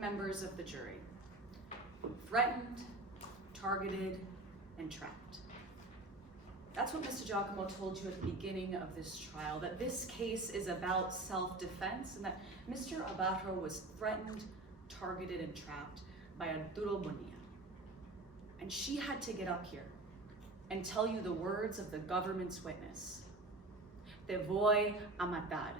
members of the jury. Threatened, targeted, and trapped. That's what Mr. Giacomo told you at the beginning of this trial, that this case is about self-defense and that Mr. Abajo was threatened, targeted, and trapped by Arturo Bonilla. And she had to get up here and tell you the words of the government's witness. Te voy a matar.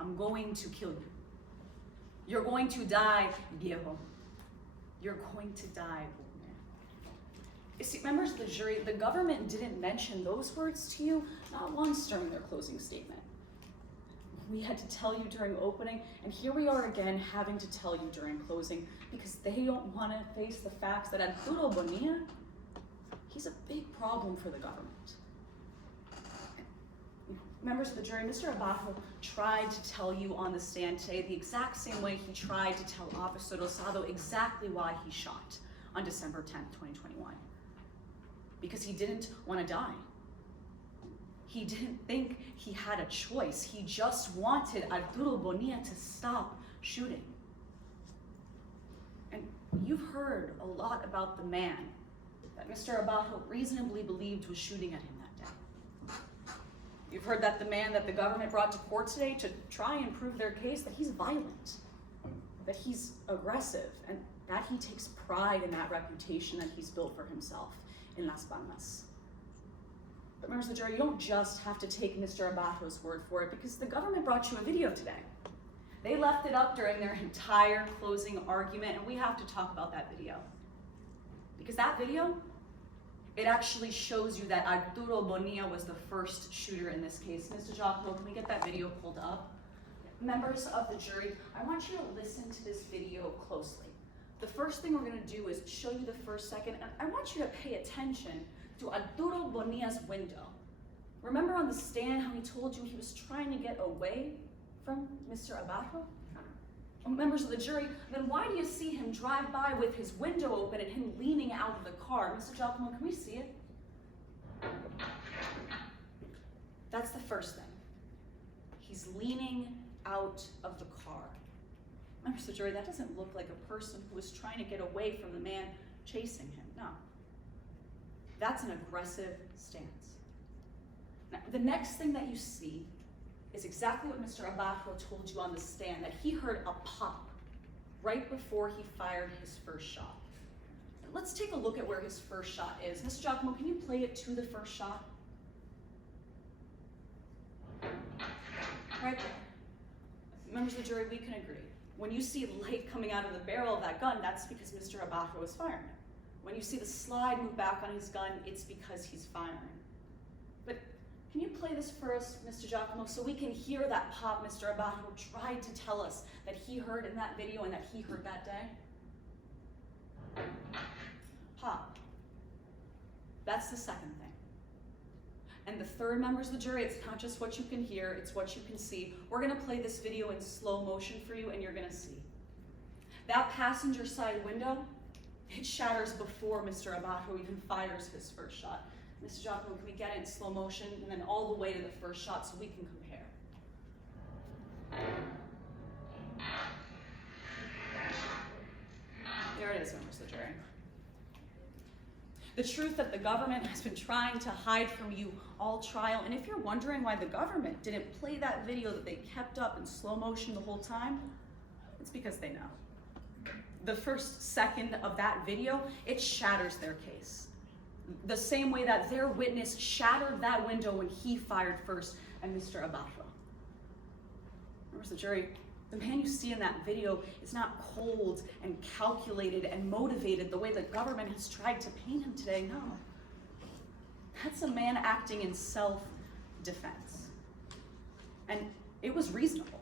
I'm going to kill you. You're going to die, viejo. You're going to die, old man. You see, members of the jury, the government didn't mention those words to you, not once during their closing statement. We had to tell you during opening, and here we are again having to tell you during closing because they don't want to face the facts that Arturo Bonilla, he's a big problem for the government. Members of the jury, Mr. Abajo tried to tell you on the stand today the exact same way he tried to tell Officer Rosado exactly why he shot on December 10th, 2021. Because he didn't want to die. He didn't think he had a choice. He just wanted Arturo Bonilla to stop shooting. And you've heard a lot about the man that Mr. Abajo reasonably believed was shooting at him that day. You've heard that the man that the government brought to court today to try and prove their case, that he's violent, that he's aggressive, and that he takes pride in that reputation that he's built for himself in Las Palmas. But members of the jury, you don't just have to take Mr. Abajo's word for it because the government brought you a video today. They left it up during their entire closing argument, and we have to talk about that video. Because that video, it actually shows you that Arturo Bonilla was the first shooter in this case. Mr. Giacomo, can we get that video pulled up? Members of the jury, I want you to listen to this video closely. The first thing we're going to do is show you the first second, and I want you to pay attention to Arturo Bonilla's window. Remember on the stand how he told you he was trying to get away from Mr. Abajo? Members of the jury, then why do you see him drive by with his window open and him leaning out of the car? Mr. Giacomo, can we see it? That's the first thing. He's leaning out of the car. Members of the jury, that doesn't look like a person who is trying to get away from the man chasing him. No. That's an aggressive stance. Now, the next thing that you see is exactly what Mr. Abajo told you on the stand, that he heard a pop right before he fired his first shot. Let's take a look at where his first shot is. Mr. Giacomo, can you play it to the first shot? Right there. Members of the jury, we can agree. When you see light coming out of the barrel of that gun, that's because Mr. Abajo was firing it. When you see the slide move back on his gun, it's because he's firing. But can you play this for us, Mr. Giacomo, so we can hear that pop Mr. Abajo tried to tell us that he heard in that video and that he heard that day? Pop. That's the second thing. And the third, members of the jury, it's not just what you can hear, it's what you can see. We're gonna play this video in slow motion for you and you're gonna see. That passenger side window, it shatters before Mr. Abajo even fires his first shot. Mr. Giacomo, can we get it in slow motion and then all the way to the first shot so we can compare? There it is, members of the jury. The truth that the government has been trying to hide from you all trial, and if you're wondering why the government didn't play that video that they kept up in slow motion the whole time, it's because they know. The first second of that video, it shatters their case. The same way that their witness shattered that window when he fired first at Mr. Abajo. Members of the jury, the man you see in that video is not cold and calculated and motivated the way the government has tried to paint him today. No. That's a man acting in self-defense. And it was reasonable.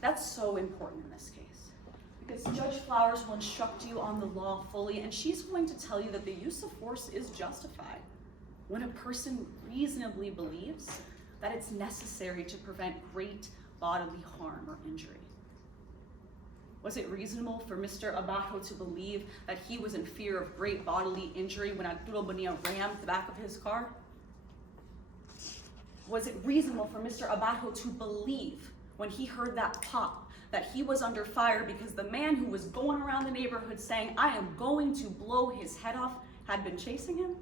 That's so important in this case. Because Judge Flowers will instruct you on the law fully, and she's going to tell you that the use of force is justified when a person reasonably believes that it's necessary to prevent great bodily harm or injury. Was it reasonable for Mr. Abajo to believe that he was in fear of great bodily injury when Arturo Bonilla rammed the back of his car? Was it reasonable for Mr. Abajo to believe when he heard that pop that he was under fire because the man who was going around the neighborhood saying, "I am going to blow his head off," had been chasing him?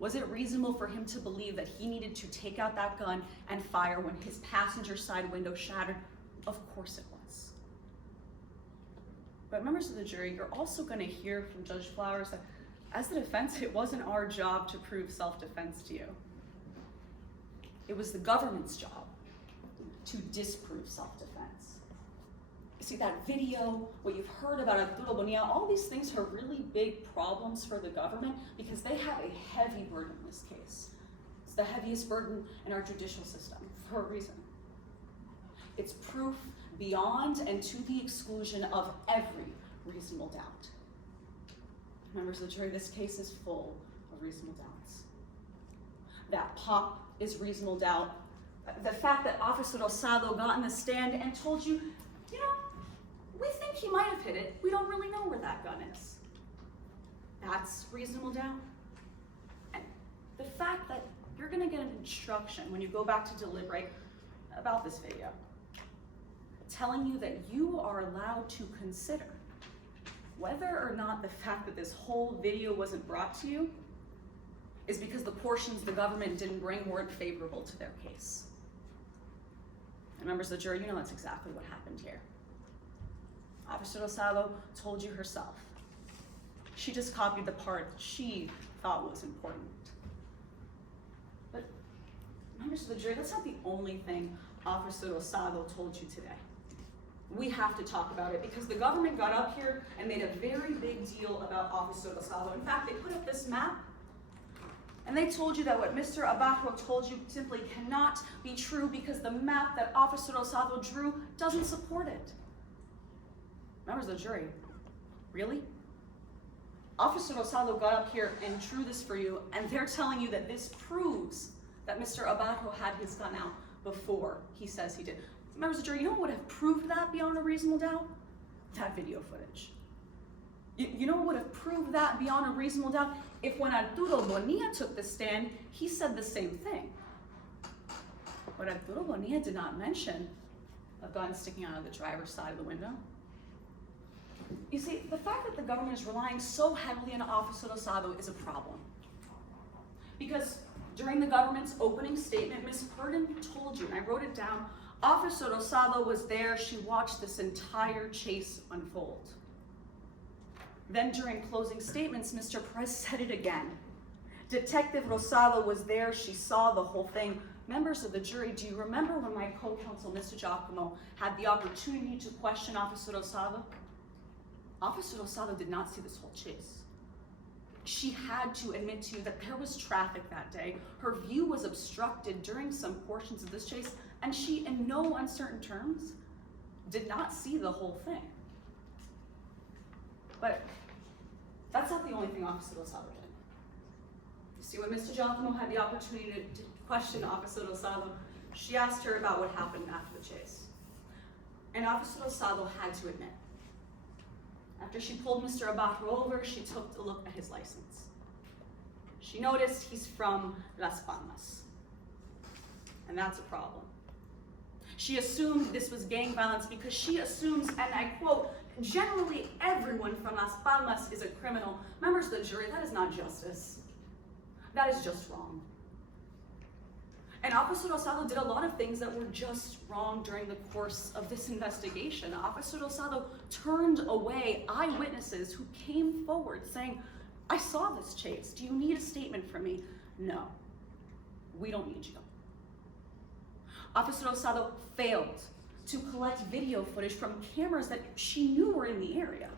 Was it reasonable for him to believe that he needed to take out that gun and fire when his passenger side window shattered? Of course it was. But members of the jury, you're also going to hear from Judge Flowers that as the defense, it wasn't our job to prove self-defense to you. It was the government's job to disprove self-defense. You see, that video, what you've heard about Arturo Bonilla, all these things are really big problems for the government because they have a heavy burden in this case. It's the heaviest burden in our judicial system for a reason. It's proof beyond and to the exclusion of every reasonable doubt. Members of the jury, this case is full of reasonable doubts. That pop is reasonable doubt. The fact that Officer Rosado got in the stand and told you, you know, we think he might have hit it. We don't really know where that gun is. That's reasonable doubt. And the fact that you're gonna get an instruction when you go back to deliberate about this video, telling you that you are allowed to consider whether or not the fact that this whole video wasn't brought to you is because the portions the government didn't bring weren't favorable to their case. And members of the jury, you know that's exactly what happened here. Officer Rosado told you herself. She just copied the part she thought was important. But members of the jury, that's not the only thing Officer Rosado told you today. We have to talk about it because the government got up here and made a very big deal about Officer Rosado. In fact, they put up this map and they told you that what Mr. Abajo told you simply cannot be true because the map that Officer Rosado drew doesn't support it. Members of the jury, really? Officer Rosado got up here and drew this for you, and they're telling you that this proves that Mr. Abajo had his gun out before he says he did. Members of the jury, you know what would have proved that beyond a reasonable doubt? That video footage. You know what would have proved that beyond a reasonable doubt? If when Arturo Bonilla took the stand, he said the same thing. But Arturo Bonilla did not mention a gun sticking out of the driver's side of the window. You see, the fact that the government is relying so heavily on Officer Rosado is a problem. Because during the government's opening statement, Ms. Purdon told you, and I wrote it down, Officer Rosado was there. She watched this entire chase unfold. Then during closing statements, Mr. Perez said it again. Detective Rosado was there. She saw the whole thing. Members of the jury, do you remember when my co-counsel, Mr. Giacomo, had the opportunity to question Officer Rosado? Officer Rosado did not see this whole chase. She had to admit to you that there was traffic that day. Her view was obstructed during some portions of this chase, and she, in no uncertain terms, did not see the whole thing. But that's not the only thing Officer Rosado did. You see, when Mr. Giacomo had the opportunity to question Officer Rosado, she asked her about what happened after the chase. And Officer Rosado had to admit. After she pulled Mr. Abajo over, she took a look at his license. She noticed he's from Las Palmas. And that's a problem. She assumed this was gang violence because she assumes, and I quote, generally everyone from Las Palmas is a criminal. Members of the jury, that is not justice. That is just wrong. And Officer Rosado did a lot of things that were just wrong during the course of this investigation. Officer Rosado turned away eyewitnesses who came forward saying, I saw this chase. Do you need a statement from me? No, we don't need you. Officer Rosado failed to collect video footage from cameras that she knew were in the area.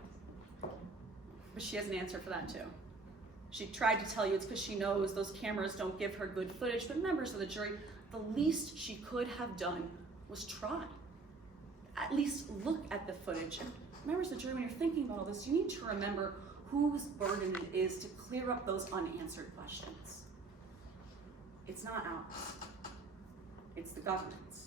But she has an answer for that too. She tried to tell you it's because she knows those cameras don't give her good footage, but members of the jury, the least she could have done was try. At least look at the footage. And members of the jury, when you're thinking about all this, you need to remember whose burden it is to clear up those unanswered questions. It's not ours. It's the government's.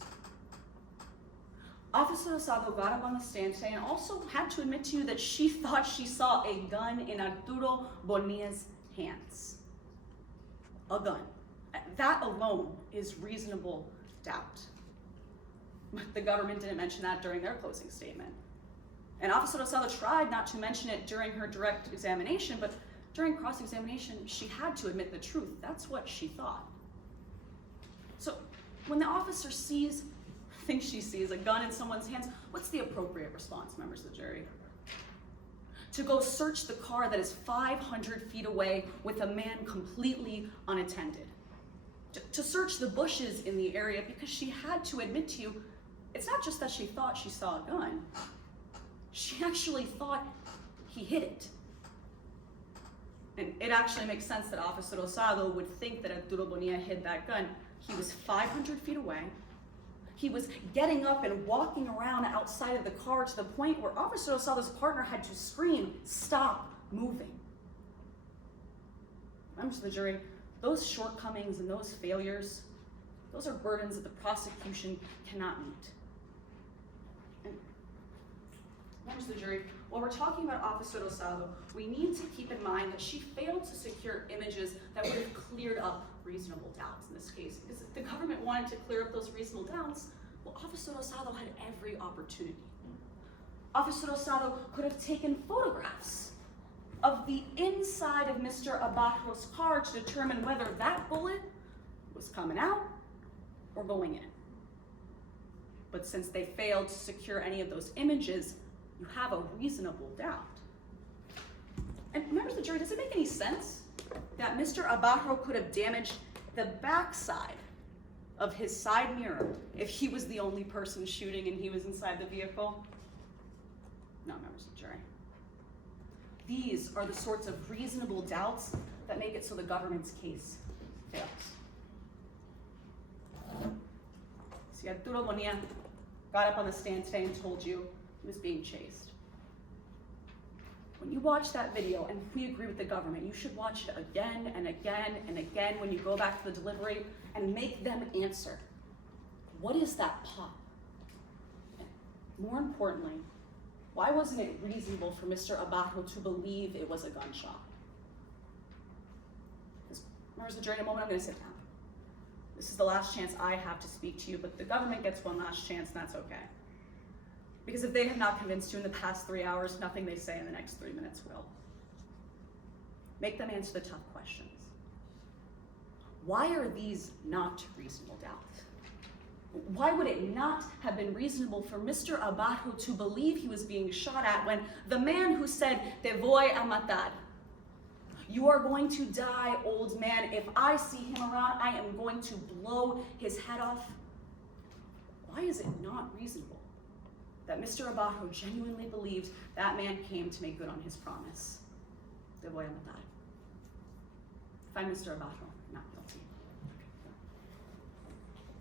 Officer Rosado got up on the stand today and also had to admit to you that she thought she saw a gun in Arturo Bonilla's hands. A gun. That alone is reasonable doubt. But the government didn't mention that during their closing statement. And Officer Rosado tried not to mention it during her direct examination, but during cross-examination, she had to admit the truth. That's what she thought. So when the officer thinks she sees a gun in someone's hands, what's the appropriate response, members of the jury? To go search the car that is 500 feet away with a man completely unattended. To search the bushes in the area because she had to admit to you, it's not just that she thought she saw a gun, she actually thought he hid it. And it actually makes sense that Officer Rosado would think that Arturo Bonilla hid that gun. He was 500 feet away. He was getting up and walking around outside of the car to the point where Officer Rosado's partner had to scream, "Stop moving." Members of the jury, those shortcomings and those failures, those are burdens that the prosecution cannot meet. And members of the jury, while we're talking about Officer Rosado, we need to keep in mind that she failed to secure images that would have cleared up reasonable doubts in this case. Because if the government wanted to clear up those reasonable doubts, well, Officer Rosado had every opportunity. Officer Rosado could have taken photographs of the inside of Mr. Abajo's car to determine whether that bullet was coming out or going in. But since they failed to secure any of those images, you have a reasonable doubt. And members of the jury, does it make any sense that Mr. Abajo could have damaged the backside of his side mirror if he was the only person shooting and he was inside the vehicle? No, members of the jury. These are the sorts of reasonable doubts that make it so the government's case fails. See, Arturo Bonilla got up on the stand today and told you he was being chased. When you watch that video, and we agree with the government, you should watch it again and again and again when you go back to the delivery and make them answer. What is that pop? And more importantly, why wasn't it reasonable for Mr. Abajo to believe it was a gunshot? Because, members of the jury, in a moment I'm going to sit down. This is the last chance I have to speak to you, but the government gets one last chance, and that's okay. Because if they have not convinced you in the past 3 hours, nothing they say in the next 3 minutes will. Make them answer the tough questions. Why are these not reasonable doubts? Why would it not have been reasonable for Mr. Abajo to believe he was being shot at when the man who said, "Te voy a matar," you are going to die, old man. If I see him around, I am going to blow his head off. Why is it not reasonable that Mr. Abajo genuinely believed that man came to make good on his promise? Te voy a matar. Find Mr. Abajo not guilty.